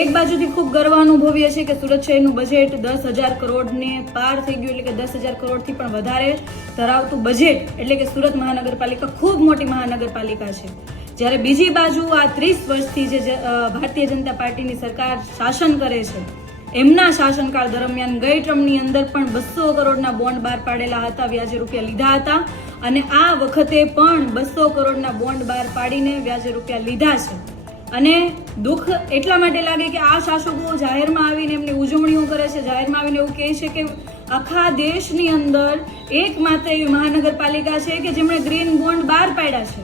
એક બાજુથી ખૂબ ગર્વ અનુભવીએ છીએ કે સુરત શહેરનું બજેટ દસ હજાર કરોડને પાર થઈ ગયું એટલે કે દસ હજાર કરોડથી પણ વધારે ધરાવતું બજેટ એટલે કે સુરત મહાનગરપાલિકા ખૂબ મોટી મહાનગરપાલિકા છે. જ્યારે બીજી બાજુ આ ત્રીસ વર્ષથી જે ભારતીય જનતા પાર્ટીની સરકાર શાસન કરે છે, એમના શાસનકાળ દરમિયાન ગઈ ટર્મની અંદર પણ બસો કરોડના બોન્ડ બહાર પાડેલા હતા, વ્યાજે રૂપિયા લીધા હતા અને આ વખતે પણ બસો કરોડના બોન્ડ બહાર પાડીને વ્યાજે રૂપિયા લીધા છે. અને દુઃખ એટલા માટે લાગે કે આ શાસકો જાહેરમાં આવીને એમની ઉજવણીઓ કરે છે, જાહેરમાં આવીને એવું કહે છે કે આખા દેશની અંદર એકમાત્ર એવી મહાનગરપાલિકા છે કે જેમણે ગ્રીન બોન્ડ બહાર પાડ્યા છે.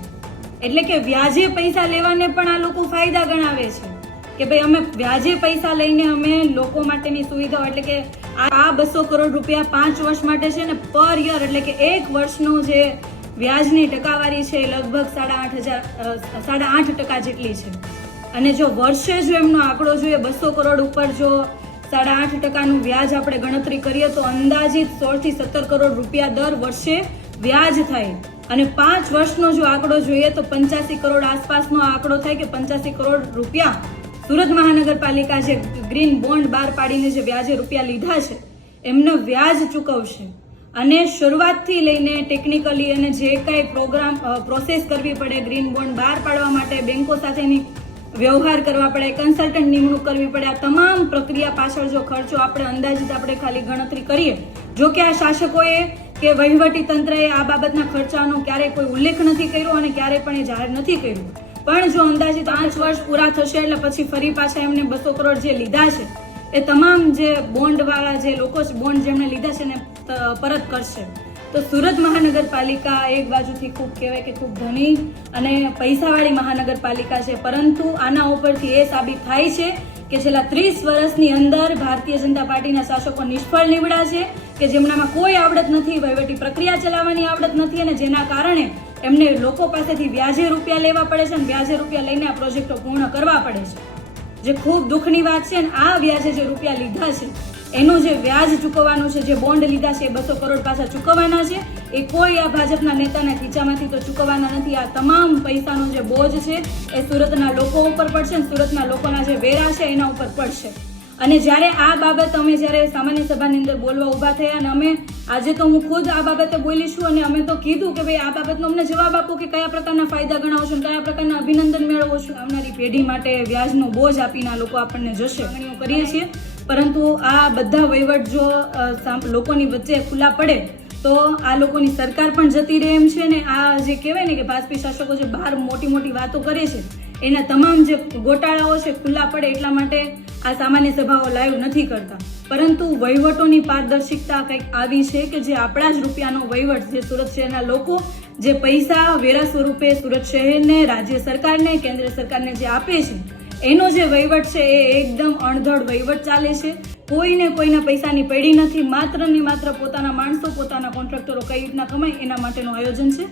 એટલે કે વ્યાજે પૈસા લેવાને પણ આ લોકો ફાયદા ગણાવે છે. કે ભાઈ અમે વ્યાજે પૈસા લઈને અમે લોકો માટેની સુવિધાઓ, એટલે કે આ બસો કરોડ રૂપિયા પાંચ વર્ષ માટે છે ને પર યર, એટલે કે એક વર્ષનો જે વ્યાજની ટકાવારી છે લગભગ સાડા આઠ હજાર સાડા આઠ ટકા જેટલી છે. અને જો વર્ષે જો એમનો આંકડો જોઈએ, બસો કરોડ ઉપર જો સાડા આઠ ટકાનું વ્યાજ આપણે ગણતરી કરીએ, તો અંદાજિત સોળથી સત્તર કરોડ રૂપિયા દર વર્ષે વ્યાજ થાય. અને પાંચ વર્ષનો જો આંકડો જોઈએ, તો પંચ્યાસી કરોડ આસપાસનો આંકડો થાય કે પંચ્યાસી કરોડ રૂપિયા. સુરત મહાનગરપાલિકા જે ગ્રીન બોન્ડ બહાર પાડીને જે વ્યાજે રૂપિયા લીધા છે, એમનો વ્યાજ ચૂકવશે. અને શરૂઆતથી લઈને ટેકનિકલી અને જે કાંઈ પ્રોગ્રામ પ્રોસેસ કરવી પડે ગ્રીન બોન્ડ બહાર પાડવા માટે, બેંકો સાથેની વ્યવહાર કરવા પડે કન્સલ્ટન્ટ નિમણૂક કરવી પડે, આ તમામ પ્રક્રિયા પાછળ જો ખર્ચો આપણે અંદાજિત આપણે ખાલી ગણતરી કરીએ, જો કે આ શાસકોએ કે વહીવટી તંત્રએ આ બાબતના ખર્ચાનો ક્યારેય કોઈ ઉલ્લેખ નથી કર્યો અને ક્યારેય પણ એ જાહેર નથી કર્યું. પણ જો અંદાજિત પાંચ વર્ષ પૂરા થશે એટલે પછી ફરી પાછા એમને બસો કરોડ જે લીધા છે એ તમામ જે બોન્ડવાળા જે લોકો બોન્ડ જેમણે લીધા છે ને પરત કરશે. તો સુરત મહાનગરપાલિકા એક બાજુથી ખૂબ કહેવાય કે ખૂબ ધની અને પૈસાવાળી મહાનગરપાલિકા છે. પરંતુ આના ઉપરથી એ સાબિત થાય છે કે છેલ્લા ત્રીસ વર્ષની અંદર ભારતીય જનતા પાર્ટીના શાસકો નિષ્ફળ નીવડ્યા છે કે જેમનામાં કોઈ આવડત નથી, વહીવટી પ્રક્રિયા ચલાવવાની આવડત નથી અને જેના કારણે એમને લોકો પાસેથી વ્યાજે રૂપિયા લેવા પડે છે અને વ્યાજે રૂપિયા લઈને આ પ્રોજેક્ટો પૂર્ણ કરવા પડે છે. જે ખૂબ દુઃખની વાત છે ને, આ વ્યાજે જે રૂપિયા લીધા છે, એનું જે વ્યાજ ચૂકવવાનું છે, જે બોન્ડ લીધા છે, એ બસો કરોડ પાછા ચૂકવવાના છે, એ કોઈ આ ભાજપના નેતાના ખીચામાંથી તો ચૂકવવાના નથી. આ તમામ પૈસાનો જે બોજ છે, એ સુરતના લોકો ઉપર પડશે સુરતના લોકોના જે વેરા છે, એના ઉપર પડશે. અને જ્યારે આ બાબત અમે જ્યારે સામાન્ય સભાની અંદર બોલવા ઊભા થયા અને અમે આજે તો હું ખુદ આ બાબતે બોલીશું અને અમે તો કીધું કે ભાઈ આ બાબતનો અમને જવાબ આપો કે કયા પ્રકારના ફાયદા ગણાવો અને કયા પ્રકારના અભિનંદન મેળવો છો. આવનારી પેઢી માટે વ્યાજનો બોજ આપીને લોકો આપણને જશે. કરીએ છીએ. પરંતુ આ બધા વહીવટ જો લોકોની વચ્ચે ખુલ્લા પડે તો આ લોકોની સરકાર પણ જતી રહે એમ છે ને આ જે કહેવાય ને કે ભાજપી શાસકો જે બહાર મોટી મોટી વાતો કરે છે, એના તમામ જે ગોટાળાઓ છે ખુલ્લા પડે એટલા માટે આ સામાન્ય સભાઓ લાઈવ નથી કરતા. પરંતુ વહીવટોની પારદર્શિકતા કંઈક આવી છે કે જે આપણા જ રૂપિયાનો વહીવટ જે સુરત શહેરના લોકો જે પૈસા વેરા સ્વરૂપે સુરત શહેરને, રાજ્ય સરકારને, કેન્દ્ર સરકારને જે આપે છે, એનો જે વહીવટ છે એ એકદમ અણધડ વહીવટ ચાલે છે. કોઈને કોઈના પૈસાની પડી નથી. માત્ર ને માત્ર પોતાના માણસો, પોતાના કોન્ટ્રાક્ટરો કઈ રીતના કમાય એના માટેનું આયોજન છે.